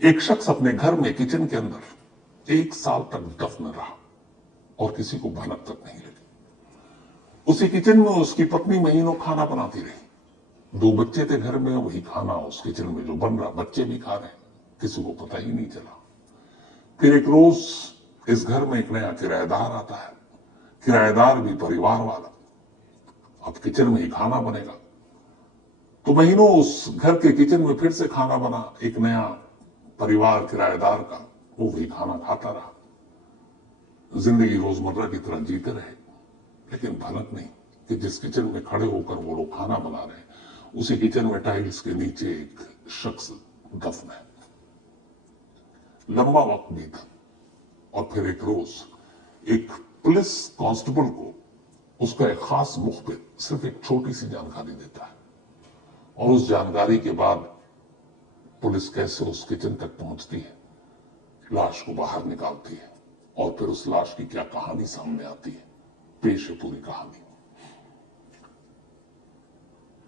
एक शख्स अपने घर में किचन के अंदर 1 साल तक दफन रहा और किसी को भनक तक नहीं लगी। उसी किचन में उसकी पत्नी महीनों खाना बनाती रही। 2 बच्चे थे घर में, वही खाना उस किचन में जो बन रहा, बच्चे भी खा रहे, किसी को पता ही नहीं चला। फिर एक रोज इस घर में एक नया किराएदार आता है, किराएदार भी परिवार वाला। अब किचन में ही खाना बनेगा, तो महीनों उस घर के किचन में फिर से खाना बना। एक नया परिवार किराएदार का, वो वही खाना खाता रहा, जिंदगी रोजमर्रा की तरह जीते रहे। लेकिन भनक नहीं कि जिस किचन में खड़े होकर वो लोग खाना बना रहे हैं, उसी किचन में टाइल्स के नीचे एक शख्स दफन है। लंबा वक्त बीता और फिर एक रोज एक पुलिस कांस्टेबल को उसका एक खास मुखबिर सिर्फ एक छोटी सी जानकारी देता है, और उस जानकारी के बाद पुलिस कैसे उस किचन तक पहुंचती है, लाश को बाहर निकालती है, और फिर उस लाश की क्या कहानी सामने आती है। पेश है पूरी कहानी।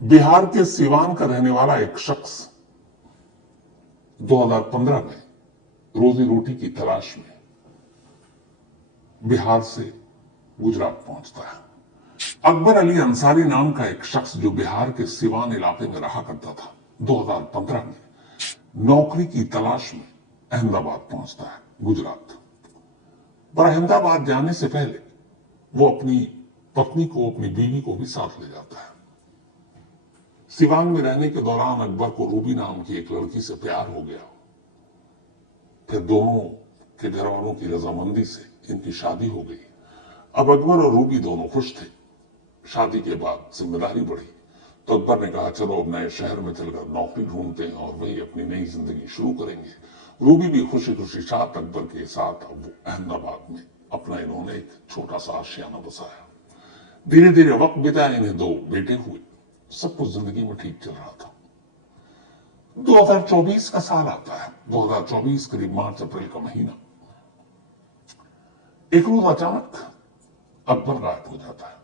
बिहार के सीवान का रहने वाला एक शख्स 2015 में रोजी रोटी की तलाश में बिहार से गुजरात पहुंचता है। अकबर अली अंसारी नाम का एक शख्स जो बिहार के सिवान इलाके में रहा करता था, 2015 में नौकरी की तलाश में अहमदाबाद पहुंचता है, गुजरात। पर अहमदाबाद जाने से पहले वो अपनी पत्नी को, अपनी बीवी को भी साथ ले जाता है। सिवान में रहने के दौरान अकबर को रूबी नाम की एक लड़की से प्यार हो गया। फिर दोनों के घर वालों की रजामंदी से इनकी शादी हो गई। अब अकबर और रूबी दोनों खुश थे। शादी के बाद जिम्मेदारी बढ़ी, तो अकबर ने कहा चलो अब नए शहर में चलकर नौकरी ढूंढते हैं और वही अपनी नई जिंदगी शुरू करेंगे। रूबी भी खुशी खुशी साथ अकबर के साथ अब अहमदाबाद में अपना इन्होंने एक छोटा सा आशियाना बसाया। धीरे धीरे वक्त बिता, इन्हें 2 बेटे हुए, सब कुछ जिंदगी में ठीक चल रहा था। 2024 का साल आता है, 2024 करीब मार्च अप्रैल का महीना। एक रोज अचानक अकबर गायब हो जाता है।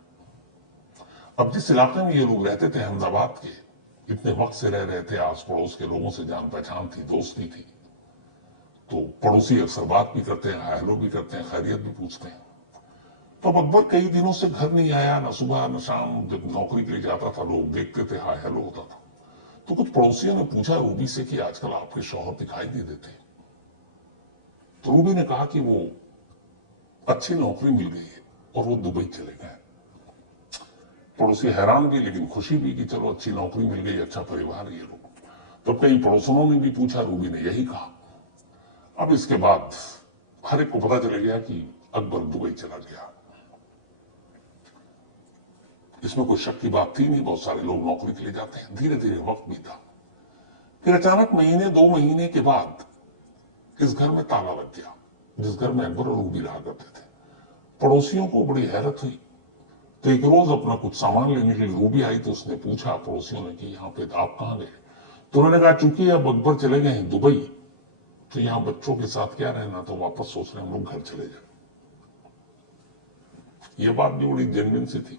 अब जिस इलाके में ये लोग रहते थे, अहमदाबाद के, इतने वक्त से रह रहे थे, आस पड़ोस के लोगों से जान पहचान थी, दोस्ती थी, तो पड़ोसी अक्सर बात भी करते हैं, हाय हेलो भी करते हैं, खैरियत भी पूछते हैं। तो अब अकबर कई दिनों से घर नहीं आया, न सुबह न शाम। जब नौकरी के लिए जाता था, लोग देखते थे, हाय हेलो होता था। तो कुछ पड़ोसियों ने पूछा रूबी से कि आजकल आपके शौहर दिखाई नहीं देते। तो रूबी ने कहा कि वो अच्छी नौकरी मिल गई है और वो दुबई चले गए। पड़ोसी हैरान भी लेकिन खुशी भी कि चलो अच्छी नौकरी मिल गई, अच्छा परिवार ये लोग। तो कई पड़ोसनों ने भी पूछा, रूबी ने यही कहा। अब इसके बाद हर एक को पता चल गया कि अकबर दुबई चला गया। इसमें कोई शक की बात थी नहीं, बहुत सारे लोग नौकरी के लिए जाते हैं। धीरे धीरे वक्त बीता, फिर अचानक महीने 2 महीने के बाद इस घर में ताला लग गया, जिस घर में अकबर और रूबी रहा करते थे। पड़ोसियों को बड़ी हैरत हुई। तो एक रोज अपना कुछ सामान लेने के लिए रूबी आई, तो उसने पूछा पड़ोसियों ने कि यहाँ पे आप कहाँ गए। तो उन्होंने कहा चूंकि अब अकबर चले गए हैं दुबई, तो यहाँ बच्चों के साथ क्या रहना, तो वापस सोच रहे हम लोग घर चले जाए। ये बात भी बड़ी जेन्युइन सी थी।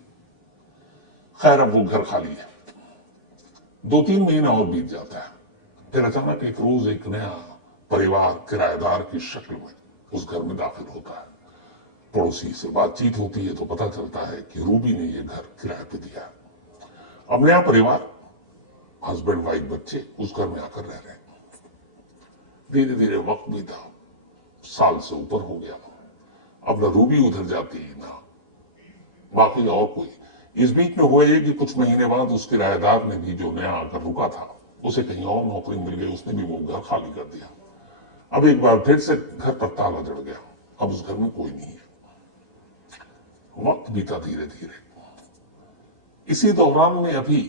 खैर अब वो घर खाली है। 2-3 महीना और बीत जाता है। फिर अचानक एक रोज एक नया परिवार किराएदार की शक्ल में उस घर में दाखिल होता है। पड़ोसी से बातचीत होती है तो पता चलता है कि रूबी ने ये घर किराए पे दिया। अब नया परिवार, हस्बैंड वाइफ बच्चे उस घर में आकर रह रहे हैं। धीरे धीरे वक्त बीता, साल से ऊपर हो गया। अब न रूबी उधर जाती ना बाकी और कोई। इस बीच में हुआ ये कि कुछ महीने बाद उस किराएदार ने भी, जो नया आकर रुका था, उसे कहीं और नौकरी मिल गई, उसने भी वो घर खाली कर दिया। अब एक बार फिर से घर पर ताला जड़ गया। अब उस घर में कोई नहीं है। वक्त बीता धीरे धीरे। इसी दौरान में अभी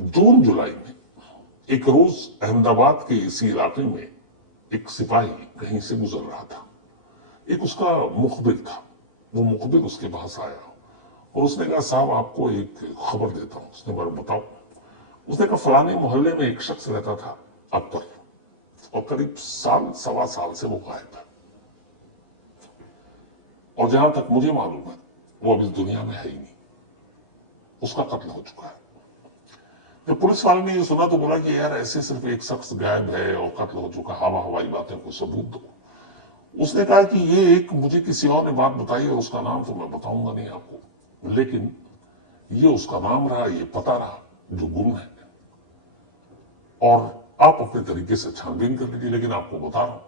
जून जुलाई में एक रोज अहमदाबाद के इसी इलाके में एक सिपाही कहीं से गुजर रहा था। एक उसका मुखबिर था। वो मुखबिर उसके पास आया और उसने कहा साहब आपको एक खबर देता हूं। उसने बोला बताओ। उसने कहा फलाने मोहल्ले में एक शख्स रहता था अकबर, और करीब साल सवा साल से वो गायब है, और जहां तक मुझे मालूम है वो अब इस दुनिया में है ही नहीं, उसका कत्ल हो चुका है। जब पुलिस वाले ने ये सुना तो बोला कि यार ऐसे सिर्फ एक शख्स गायब है और कत्ल हो चुका, हवाई बातें, को सबूत दो। उसने कहा कि ये एक मुझे किसी और ने बात बताई और उसका नाम तो मैं बताऊंगा नहीं आपको, लेकिन ये उसका नाम रहा, ये पता रहा जो गुम है, और आप अपने तरीके से छानबीन कर लीजिए, लेकिन आपको बता रहा हूं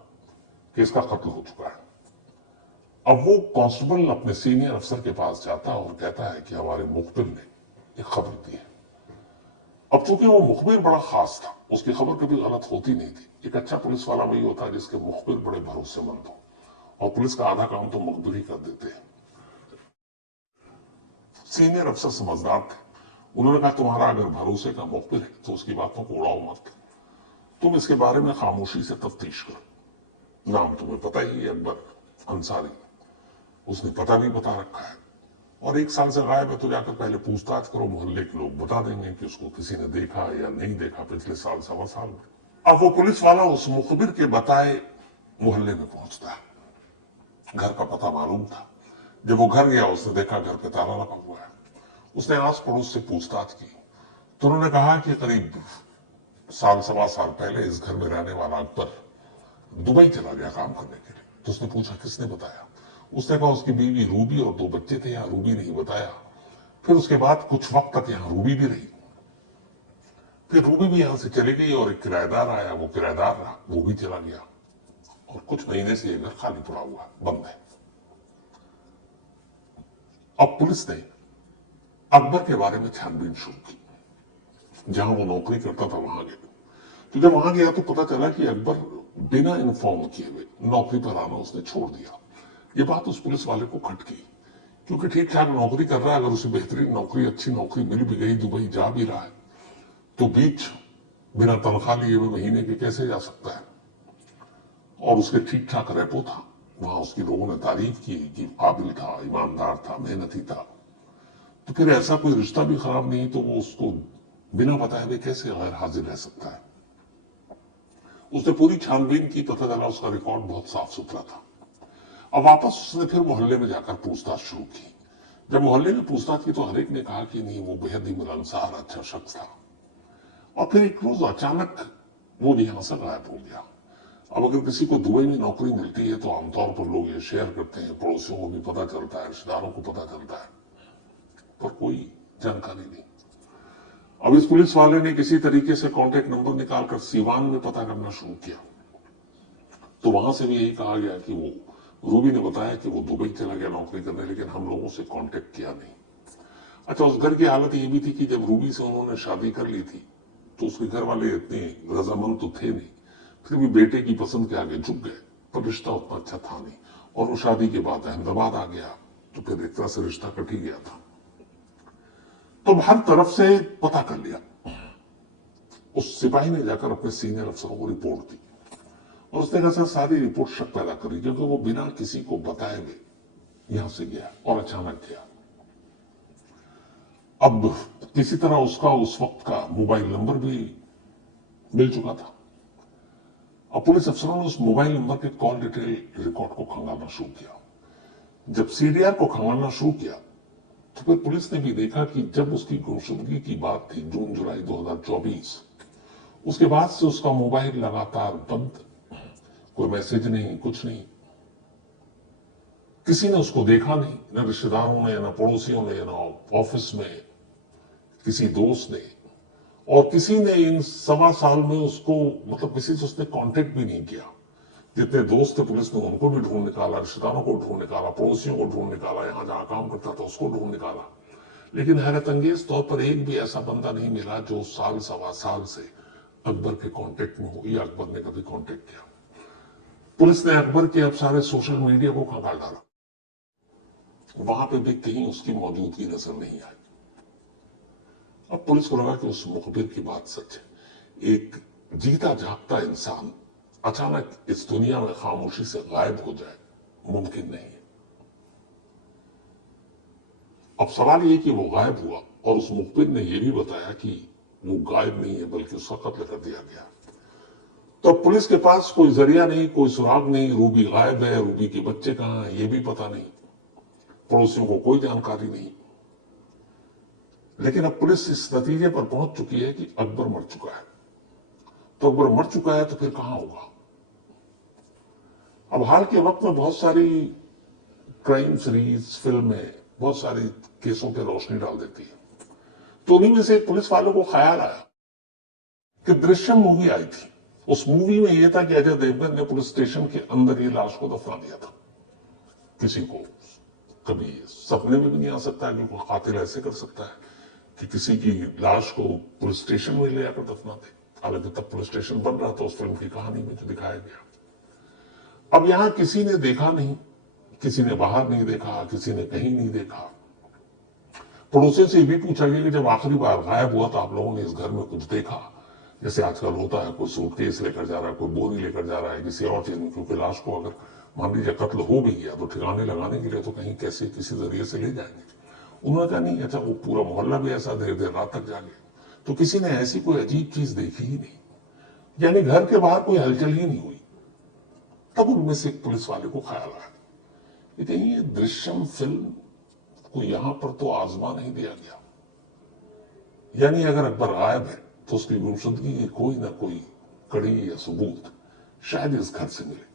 कि इसका कत्ल हो चुका है। अब वो कांस्टेबल अपने सीनियर अफसर के पास जाता है और कहता है कि हमारे मुखबिर ने एक खबर दी है। अब चूंकि वो मुखबिर बड़ा खास था, उसकी खबर कभी गलत होती नहीं थी। एक अच्छा पुलिस वाला वही होता है जिसके मुखबिर बड़े भरोसेमंद हो, और पुलिस का आधा काम तो मुखबिर ही कर देते हैं। सीनियर अफसर समझदार थे, उन्होंने कहा तुम्हारा अगर भरोसे का मुखबिर है तो उसकी बातों को उड़ाओ मत, तुम इसके बारे में खामोशी से तफ्तीश करो। नाम तुम्हें पता ही है, अकबर अंसारी, उसने पता नहीं बता रखा है और 1 साल से गायब है, तो जाकर पहले पूछताछ करो, मोहल्ले के लोग बता देंगे कि उसको किसी ने देखा या नहीं देखा पिछले साल, सवा साल में। अब वो पुलिस वाला उस मुखबिर के बताए मोहल्ले में पहुंचता है। घर का पता मालूम था। जब वो घर गया उसने देखा घर पे ताला लगा हुआ है। उसने आस पड़ोस से पूछताछ की तो उन्होंने कहा कि करीब साल, सवा साल पहले इस घर में रहने वाला अकबर दुबई चला गया काम करने के लिए। तो उसने पूछा किसने बताया? उसने कहा उसकी बीवी रूबी और 2 बच्चे थे, यहाँ रूबी नहीं बताया। फिर उसके बाद कुछ वक्त तक यहाँ रूबी भी रही, फिर रूबी भी यहां से चली गई और एक किराएदार आया, वो किराएदार रहा, वो भी चला गया और कुछ महीने से ये घर खाली पड़ा हुआ, बंद है। अब पुलिस ने अकबर के बारे में छानबीन शुरू की। जहां वो नौकरी करता था वहां गया, तो जब वहां गया तो पता चला कि अकबर बिना इन्फॉर्म किए हुए नौकरी पर आना उसने छोड़ दिया। ये बात उस पुलिस वाले को खटकी, क्योंकि ठीक ठाक नौकरी कर रहा है, अगर उसे बेहतरीन नौकरी, अच्छी नौकरी मिल भी गई, दुबई जा भी रहा है, तो बीच बिना तनख्वाह लिए हुए महीने के कैसे जा सकता है? और उसके ठीक ठाक रेपो था, वहां उसकी लोगों ने तारीफ की कि काबिल था, ईमानदार था, मेहनती था। तो फिर ऐसा कोई रिश्ता भी खराब नहीं तो वो उसको बिना बताए हुए कैसे गैर हाजिर रह सकता है? उसने पूरी छानबीन की, पता चला उसका रिकॉर्ड बहुत साफ सुथरा था। अब वापस उसने फिर मोहल्ले में जाकर पूछताछ शुरू की। जब मोहल्ले में पूछताछ की तो हर एक ने कहा कि नहीं, वो बेहद ही मिलनसार अच्छा शख्स था। और फिर एक रोज अचानक वो यहां से गायब हो गया। अब अगर किसी को दुबई में नौकरी मिलती है तो आमतौर पर लोग ये शेयर करते हैं, पड़ोसियों को भी पता चलता है, रिश्तेदारों को पता चलता है, पर कोई जानकारी नहीं। अब इस पुलिस वाले ने किसी तरीके से कांटेक्ट नंबर निकालकर सीवान में पता करना शुरू किया, तो वहां से भी यही कहा गया कि वो रूबी ने बताया कि वो दुबई चला गया नौकरी करने, लेकिन हम लोगों से कांटेक्ट किया नहीं। अच्छा, उस घर की हालत ये भी थी कि जब रूबी से उन्होंने शादी कर ली थी तो उसके घर वाले इतने रजामंद तो थे नहीं, फिर भी बेटे की पसंद के आगे झुक गए, पर रिश्ता उतना अच्छा था नहीं। और वो शादी के बाद अहमदाबाद आ गया, तो फिर एक तरह से रिश्ता कट ही गया था। तो हर तरफ से पता कर लिया। उस सिपाही ने जाकर अपने सीनियर अफसरों को रिपोर्ट दी और उसने कहा सारी रिपोर्ट शक पैदा करी, क्योंकि वो बिना किसी को बताए हुए यहां से गया और अचानक गया। अब किसी तरह उसका उस वक्त का मोबाइल नंबर भी मिल चुका था। अब पुलिस अफसरों ने उस मोबाइल नंबर के कॉल डिटेल रिकॉर्ड को खंगालना शुरू किया। जब सीडीआर को खंगालना शुरू किया तो फिर पुलिस ने भी देखा कि जब उसकी गुमशुदगी की बात थी जून जुलाई 2024, उसके बाद से उसका मोबाइल लगातार बंद, कोई मैसेज नहीं, कुछ नहीं। किसी ने उसको देखा नहीं, न रिश्तेदारों ने, न पड़ोसियों ने, न ऑफिस में किसी दोस्त ने, और किसी ने इन सवा साल में उसको, मतलब किसी से उसने कांटेक्ट भी नहीं किया। जितने दोस्त थे पुलिस ने उनको भी ढूंढ निकाला, रिश्तेदारों को ढूंढ निकाला, पड़ोसियों को ढूंढ निकाला, यहां जहां काम करता था उसको ढूंढ निकाला, लेकिन हैरत अंगेज तौर पर एक भी ऐसा बंदा नहीं मिला जो साल, सवा साल से अकबर के कांटेक्ट में हो या अकबर ने कभी कांटेक्ट किया। पुलिस ने अकबर के अब सारे सोशल मीडिया को खंगाल डाला, वहां पे भी कहीं उसकी मौजूदगी नजर नहीं आई। अब पुलिस को लगा कि उस मुखबिर की बात सच है। एक जीता जागता इंसान अचानक इस दुनिया में खामोशी से गायब हो जाए, मुमकिन नहीं है। अब सवाल ये कि वो गायब हुआ और उस मुखबिर ने यह भी बताया कि वो गायब नहीं है बल्कि उसका कत्ल कर दिया गया। तो पुलिस के पास कोई जरिया नहीं, कोई सुराग नहीं, रूबी गायब है, रूबी के बच्चे कहां हैं ये भी पता नहीं, पड़ोसियों को कोई जानकारी नहीं। लेकिन अब पुलिस इस नतीजे पर पहुंच चुकी है कि अकबर मर चुका है। तो अकबर मर चुका है तो फिर कहां होगा? अब हाल के वक्त में बहुत सारी क्राइम सीरीज, फिल्में बहुत सारी केसों पर रोशनी डाल देती है। तो उन्हीं में से पुलिस वालों को ख्याल आया कि दृश्यम मूवी आई थी। उस मूवी में यह था कि अजय देवगन ने पुलिस स्टेशन के अंदर ये लाश को दफना दिया था। किसी को कभी सपने में भी नहीं आ सकता है कि कोई कातिल ऐसे कर सकता है कि किसी की लाश को पुलिस स्टेशन में ले आकर दफना दे। हालांकि तब पुलिस स्टेशन बन रहा था उस फिल्म की कहानी में जो दिखाया गया। अब यहां किसी ने देखा नहीं, किसी ने बाहर नहीं देखा, किसी ने कहीं नहीं देखा। पड़ोसी से भी पूछा गया कि जब आखिरी बार गायब हुआ तो आप लोगों ने इस घर में कुछ देखा? जैसे आजकल होता है, कोई सूटकेस लेकर जा रहा है, कोई बोरी लेकर जा रहा है किसी और चीज में, क्योंकि लाश को अगर मान लीजिए कत्ल हो भी गया तो ठिकाने लगाने के लिए तो कहीं कैसे किसी जरिए से ले जाएंगे। उन्होंने कहा नहीं, अच्छा वो पूरा मोहल्ला भी ऐसा देर देर रात तक जागे, तो किसी ने ऐसी कोई अजीब चीज देखी ही नहीं, यानी घर के बाहर कोई हलचल ही नहीं हुई। तब उनमें से एक पुलिस वाले को ख्याल आया कि कहीं ये दृश्यम फिल्म को यहां पर तो आजमा नहीं दिया गया, यानी अगर अकबर गायब है तो उसकी गुमशुदगी की कोई ना कोई कड़ी या सबूत शायद इस घर से मिले।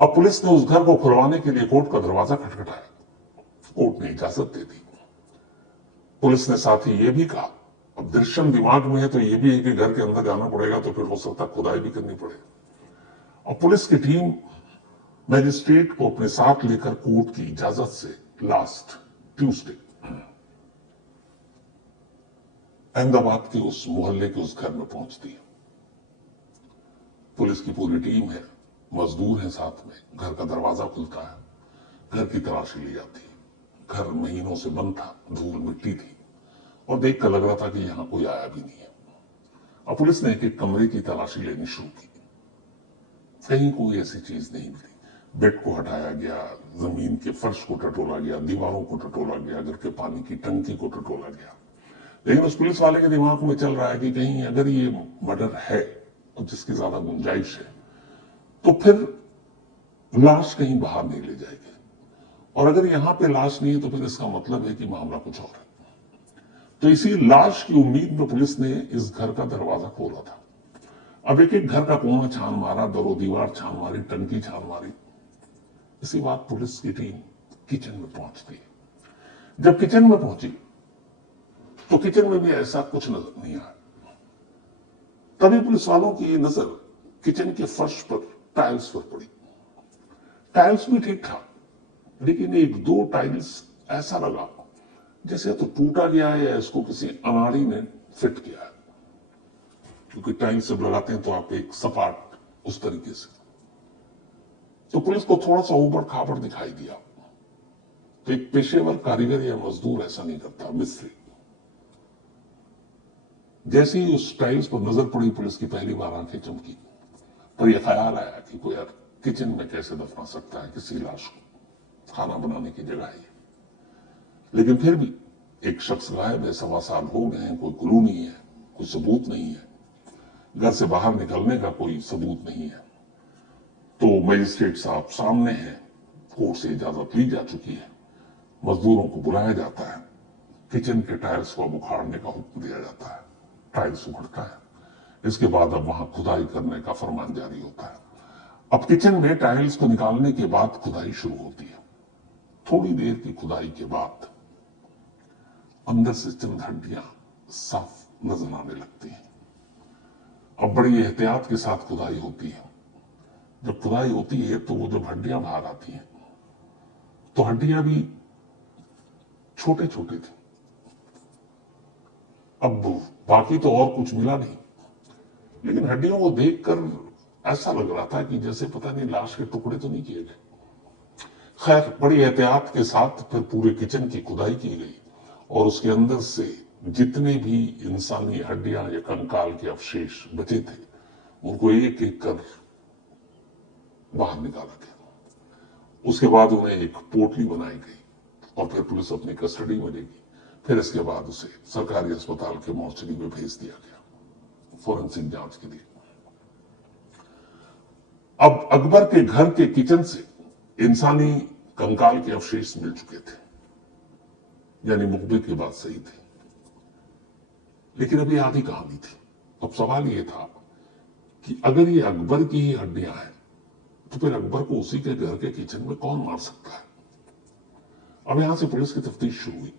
अब पुलिस ने उस घर को खुलवाने के लिए कोर्ट का दरवाजा खटखटाया। कोर्ट ने इजाजत दे दी। पुलिस ने साथ ही यह भी कहा, अब दृश्यम दिमाग में है तो यह भी है कि घर के अंदर जाना पड़ेगा, तो फिर हो सकता है खुदाई भी करनी पड़े। और पुलिस की टीम मैजिस्ट्रेट को अपने साथ लेकर कोर्ट की इजाजत से लास्ट ट्यूसडे अहमदाबाद के उस मोहल्ले के उस घर में पहुंचती है। पुलिस की पूरी टीम है, मजदूर हैं साथ में। घर का दरवाजा खुलता है, घर की तलाशी ली जाती है। घर महीनों से बंद था, धूल मिट्टी थी और देख कर लग रहा था कि यहां कोई आया भी नहीं है। अब पुलिस ने एक एक कमरे की तलाशी लेनी शुरू की। कहीं कोई ऐसी चीज नहीं मिली। बेड को हटाया गया, जमीन के फर्श को टटोला गया, दीवारों को टटोला गया, घर के पानी की टंकी को टटोला गया। लेकिन उस पुलिस वाले के दिमाग में चल रहा है कि कहीं अगर ये मर्डर है और जिसकी ज्यादा गुंजाइश है तो फिर लाश कहीं बाहर नहीं ले जाएगी, और अगर यहां पे लाश नहीं है तो फिर इसका मतलब है कि मामला कुछ और है। तो इसी लाश की उम्मीद में पुलिस ने इस घर का दरवाजा खोला था। अब एक एक घर का कोना छान मारा, दरो दीवार छान मारी, टंकी छान मारी। इसी बात पुलिस की टीम किचन में पहुंचती है। जब किचन में पहुंची तो किचन में भी ऐसा कुछ नजर नहीं आया। तभी पुलिस वालों की नजर किचन के फर्श पर टाइल्स पर पड़ी। टाइल्स भी ठीक था, लेकिन एक दो टाइल्स ऐसा लगा जैसे तो टूटा गया है या इसको किसी अनाड़ी ने फिट किया है, क्योंकि टाइल्स जब लगाते हैं तो आप एक सपाट उस तरीके से। तो पुलिस को थोड़ा सा ऊबड़ खाबड़ दिखाई दिया। तो एक पेशेवर कारीगर या मजदूर ऐसा नहीं करता, मिस्त्री। जैसे ही उस टाइल्स पर नजर पड़ी, पुलिस की पहली बार आंखें चमकी, पर यह ख्याल आया कि कोई यार किचन में कैसे दफना सकता है किसी लाश को, खाना बनाने की जगह है। लेकिन फिर भी एक शख्स गायब है, 1.25 साल हो गए हैं, कोई क्लू नहीं है, कोई सबूत नहीं है, घर से बाहर निकलने का कोई सबूत नहीं है। तो मजिस्ट्रेट साहब सामने हैं, कोर्ट से इजाजत ली जा चुकी है, मजदूरों को बुलाया जाता है, किचन के टाइल्स को उखाड़ने का हुक्म दिया जाता है। टाइल्स उखड़ता है। इसके बाद अब वहां खुदाई करने का फरमान जारी होता है। अब किचन में टाइल्स को निकालने के बाद खुदाई शुरू होती है। थोड़ी देर की खुदाई के बाद अंदर से चंद हड्डियां साफ नजर आने लगती हैं। अब बड़ी एहतियात के साथ खुदाई होती है। जब खुदाई होती है तो वो जब हड्डियां बाहर आती हैं तो हड्डियां भी छोटे छोटे थी। अब बाकी तो और कुछ मिला नहीं, लेकिन हड्डियों को देखकर ऐसा लग रहा था कि जैसे पता नहीं लाश के टुकड़े तो नहीं किए गए। खैर, बड़ी एहतियात के साथ फिर पूरे किचन की खुदाई की गई और उसके अंदर से जितने भी इंसानी हड्डियां या कंकाल के अवशेष बचे थे उनको एक एक कर बाहर निकाला गया। उसके बाद उन्हें एक पोटली बनाई गई और फिर पुलिस अपनी कस्टडी में लेगी। फिर इसके बाद उसे सरकारी अस्पताल के मोर्चरी में भेज दिया गया फोरेंसिक जांच के लिए। अब अकबर के घर के किचन से इंसानी कंकाल के अवशेष मिल चुके थे। यानी मुखबिर की बात सही थी, लेकिन अभी आधी कहानी थी। अब सवाल ये था कि अगर ये अकबर की ही हड्डियां हैं तो फिर अकबर को उसी के घर के किचन में कौन मार सकता है। अब यहां से पुलिस की तफ्तीश शुरू हुई।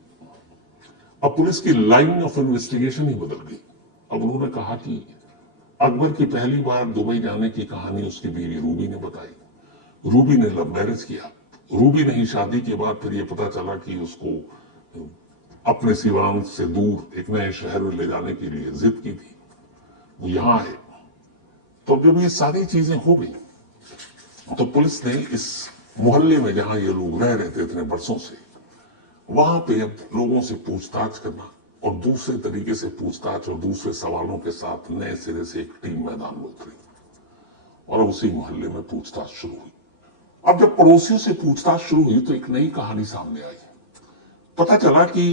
अब पुलिस की लाइन ऑफ इन्वेस्टिगेशन ही बदल गई। अब उन्होंने कहा कि अकबर की पहली बार दुबई जाने की कहानी उसकी बीवी रूबी ने बताई। रूबी ने लव मैरिज किया। रूबी ने ही शादी के बाद फिर ये पता चला कि उसको अपने सिवान से दूर एक नए शहर में ले जाने के लिए जिद की थी, वो यहां है। तो जब ये सारी चीजें हो गई तो पुलिस ने इस मोहल्ले में जहां ये लोग रह रहे थे इतने बरसों से, वहां पे अब लोगों से पूछताछ करना और दूसरे तरीके से पूछताछ और दूसरे सवालों के साथ नए सिरे से एक टीम मैदान में उतरी और अब उसी मोहल्ले में पूछताछ शुरू हुई। अब जब पड़ोसियों से पूछताछ शुरू हुई तो एक नई कहानी सामने आई। पता चला कि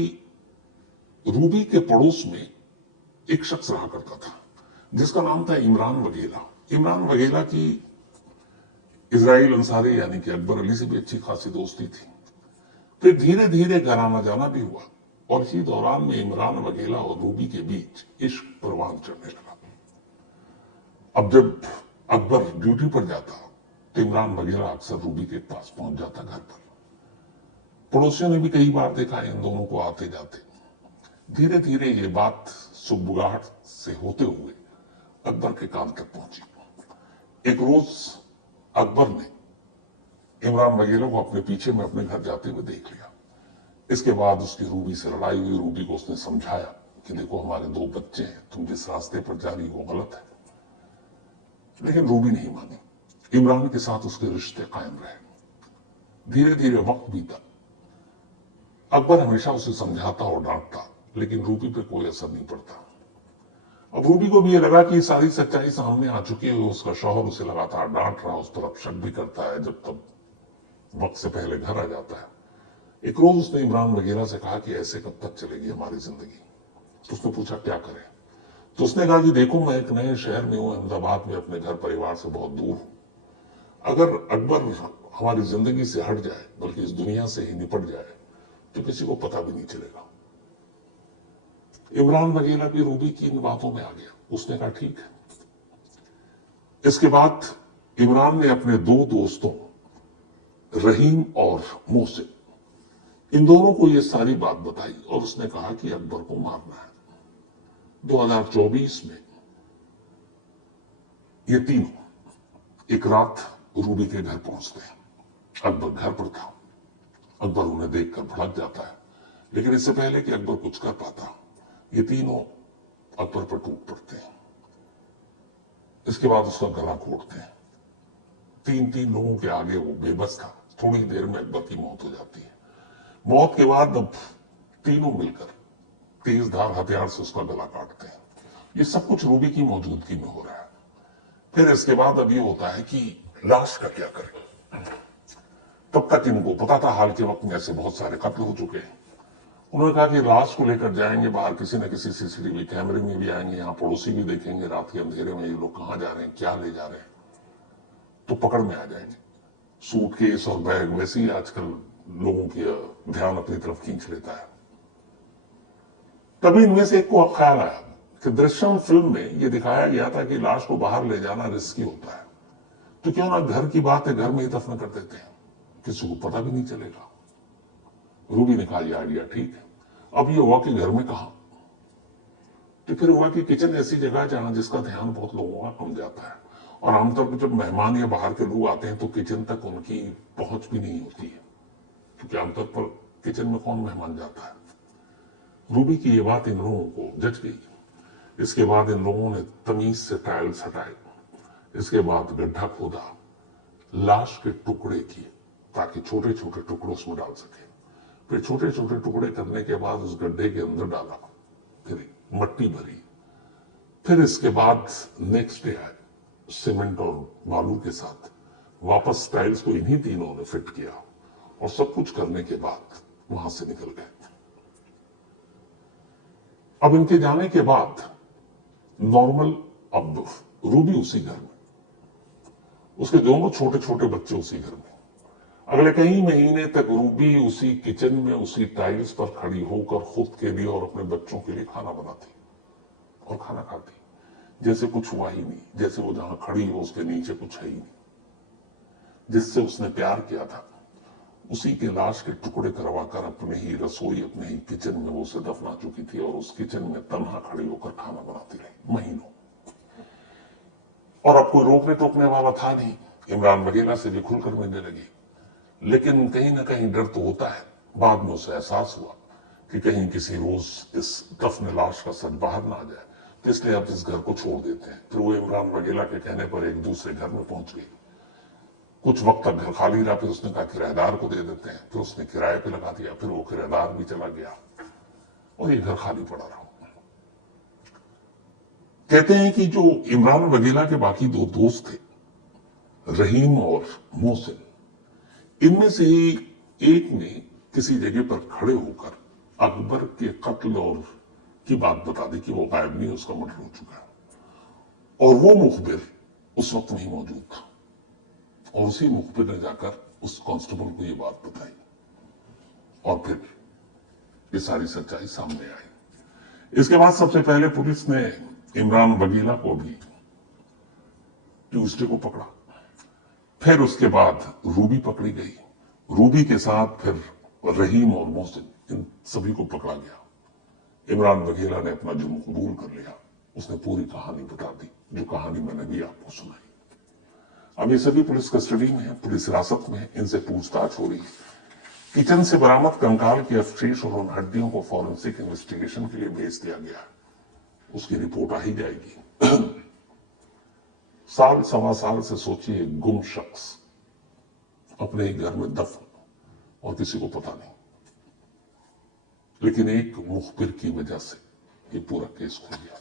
रूबी के पड़ोस में एक शख्स रहा करता था जिसका नाम था इमरान वगेला। इमरान वगेला की इजराइल अंसारी यानी कि अकबर अली से भी अच्छी खासी दोस्ती थी। फिर धीरे धीरे घर आना जाना भी हुआ और इसी दौरान में इमरान वगेला और रूबी के बीच इश्क परवान चढ़ने लगा। अब जब अकबर ड्यूटी पर जाता तो इमरान वगेला अक्सर रूबी के पास पहुंच जाता घर पर। पड़ोसियों ने भी कई बार देखा इन दोनों को आते जाते। धीरे धीरे ये बात सुगबुगाहट से होते हुए अकबर के कान तक पहुंची। एक रोज अकबर ने इमरान वगेला को अपने पीछे में अपने घर जाते हुए देख लिया। इसके बाद उसकी रूबी से लड़ाई हुई। रूबी को उसने समझाया कि देखो हमारे 2 बच्चे हैं, तुम जिस रास्ते पर जा रही हो वो गलत है, लेकिन रूबी नहीं मानी। इमरान के साथ उसके रिश्ते कायम रहे। धीरे धीरे वक्त बीता। अकबर हमेशा उसे समझाता और डांटता, लेकिन रूबी पे कोई असर नहीं पड़ता। अब रूबी को भी ये लगा कि सारी सच्चाई सामने आ चुकी है। उसका शौहर उसे लगातार डांट रहा, उस पर अब शक भी करता है, जब तब वक्त से पहले घर आ जाता है। एक रोज उसने इमरान वगेला से कहा कि ऐसे कब तक चलेगी हमारी जिंदगी। तो उसने पूछा क्या करें। तो उसने कहा कि देखो मैं एक नए शहर में हूं, अहमदाबाद में, अपने घर परिवार से बहुत दूर हूं। अगर अकबर हमारी जिंदगी से हट जाए, बल्कि इस दुनिया से ही निपट जाए, तो किसी को पता भी नहीं चलेगा। इमरान वगेला भी रूबी की इन बातों में आ गया। उसने कहा ठीक है। इसके बाद इमरान ने अपने 2 दोस्तों रहीम और मोहसिन, इन दोनों को ये सारी बात बताई और उसने कहा कि अकबर को मारना है। 2024 में ये तीनों एक रात रूबी के घर पहुंचते हैं। अकबर घर पर था। अकबर उन्हें देखकर भड़क जाता है, लेकिन इससे पहले कि अकबर कुछ कर पाता, ये तीनों अकबर पर टूट पड़ते हैं। इसके बाद उसका गला घोटते हैं। 3 लोगों के आगे वो बेबस था। थोड़ी देर में अकबर की मौत हो जाती है। मौत के बाद अब तीनों मिलकर तेज धार हथियार से उसका गला काटते हैं। ये सब कुछ रूबी की मौजूदगी में हो रहा है। फिर इसके बाद अब ये होता है कि लाश का क्या करें। तब तक इनको पता था हाल के वक्त में ऐसे बहुत सारे कत्ल हो चुके हैं। उन्होंने कहा कि लाश को लेकर जाएंगे बाहर, किसी न किसी सीसीटीवी कैमरे में भी आएंगे, यहाँ पड़ोसी भी देखेंगे रात के अंधेरे में ये लोग कहाँ जा रहे हैं, क्या ले जा रहे हैं, तो पकड़ में आ जाएंगे। सूटकेस और बैग वैसे ही आजकल लोगों की ध्यान अपनी तरफ खींच लेता है। तभी इनमें से एक को ख्याल आया कि दृश्यम फिल्म में ये दिखाया गया था कि लाश को बाहर ले जाना रिस्की होता है, तो क्यों ना घर की बात है घर में ही दफन कर देते हैं, किसी को पता भी नहीं चलेगा। रूबी ने कहा यह आइडिया ठीक है। अब ये हुआ कि घर में कहा, तो फिर हुआ कि किचन ऐसी जगह जहां जिसका ध्यान बहुत लोगों का कम जाता है, और आमतौर पर जब मेहमान या बाहर के लोग आते हैं तो किचन तक उनकी पहुंच भी नहीं होती है, क्योंकि आमतौर पर किचन में कौन मेहमान जाता है। रूबी की ये बात इन लोगों को जच गई। इसके बाद इन लोगों ने तमीज से टाइल्स हटाए। इसके बाद गड्ढा खोदा, लाश के टुकड़े किए ताकि छोटे छोटे टुकड़े उसमें डाल सके। फिर छोटे छोटे टुकड़े करने के बाद उस गड्ढे के अंदर डाला, फिर मट्टी भरी। फिर इसके बाद नेक्स्ट डे आए सीमेंट और बालू के साथ, वापस टाइल्स को इन्हीं तीनों ने फिट किया और सब कुछ करने के बाद वहां से निकल गए। अब इनके जाने के बाद नॉर्मल, अब रूबी उसी घर में, उसके दोनों छोटे छोटे बच्चे उसी घर में। अगले कई महीने तक रूबी उसी किचन में उसी टाइल्स पर खड़ी होकर खुद के लिए और अपने बच्चों के लिए खाना बनाती और खाना खाती, जैसे कुछ हुआ ही नहीं, जैसे वो जहां खड़ी हो उसके नीचे कुछ है ही नहीं। जिससे उसने प्यार किया था उसी के लाश के टुकड़े करवाकर अपने ही रसोई, अपने ही किचन में वो उसे दफना चुकी थी और उस किचन में तन्हा खड़ी होकर खाना बनाती रही महीनों। और अब कोई रोकने टोकने वाला था नहीं, इमरान वगेला से भी खुलकर मिलने लगी। लेकिन कहीं ना कहीं डर तो होता है। बाद में उसे एहसास हुआ कि कहीं किसी रोज इस दफन लाश का सच बाहर ना आ जाए, तो इसलिए अब इस घर को छोड़ देते हैं। फिर वो इमरान वगेला के कहने पर एक दूसरे घर में पहुंच गई। कुछ वक्त तक घर खाली रहा, फिर उसने कहा किराएदार को दे देते हैं, फिर उसने किराए पे लगा दिया, फिर वो किराएदार भी चला गया और ये घर खाली पड़ा रहा। कहते हैं कि जो इमरान वगेला के बाकी दो दोस्त थे, रहीम और मोहसिन, इनमें से एक ने किसी जगह पर खड़े होकर अकबर के कत्ल और की बात बता दी कि वो गायब नहीं, उसका मर्डर हो चुका है। और वो मुखबिर उस वक्त नहीं मौजूद था और उसी मुखबिर ने जाकर उस कांस्टेबल को ये बात बताई और फिर ये सारी सच्चाई सामने आई। इसके बाद सबसे पहले पुलिस ने इमरान वगेला को भी ट्यूसडे को पकड़ा, फिर उसके बाद रूबी पकड़ी गई, रूबी के साथ फिर रहीम और मोहसिन, इन सभी को पकड़ा गया। इमरान वगेला ने अपना जुर्म कबूल कर लिया, उसने पूरी कहानी बता दी, जो कहानी मैंने भी आपको सुनाई। अब ये सभी पुलिस कस्टडी में है, पुलिस हिरासत में है, इनसे पूछताछ हो रही है। किचन से बरामद कंकाल के अवशेष और उन हड्डियों को फॉरेंसिक इन्वेस्टिगेशन के लिए भेज दिया गया, उसकी रिपोर्ट आ ही जाएगी। साल सवा साल से सोचिए, गुम शख्स अपने ही घर में दफन और किसी को पता नहीं, लेकिन एक मुखबिर की वजह से ये पूरा केस खुल गया।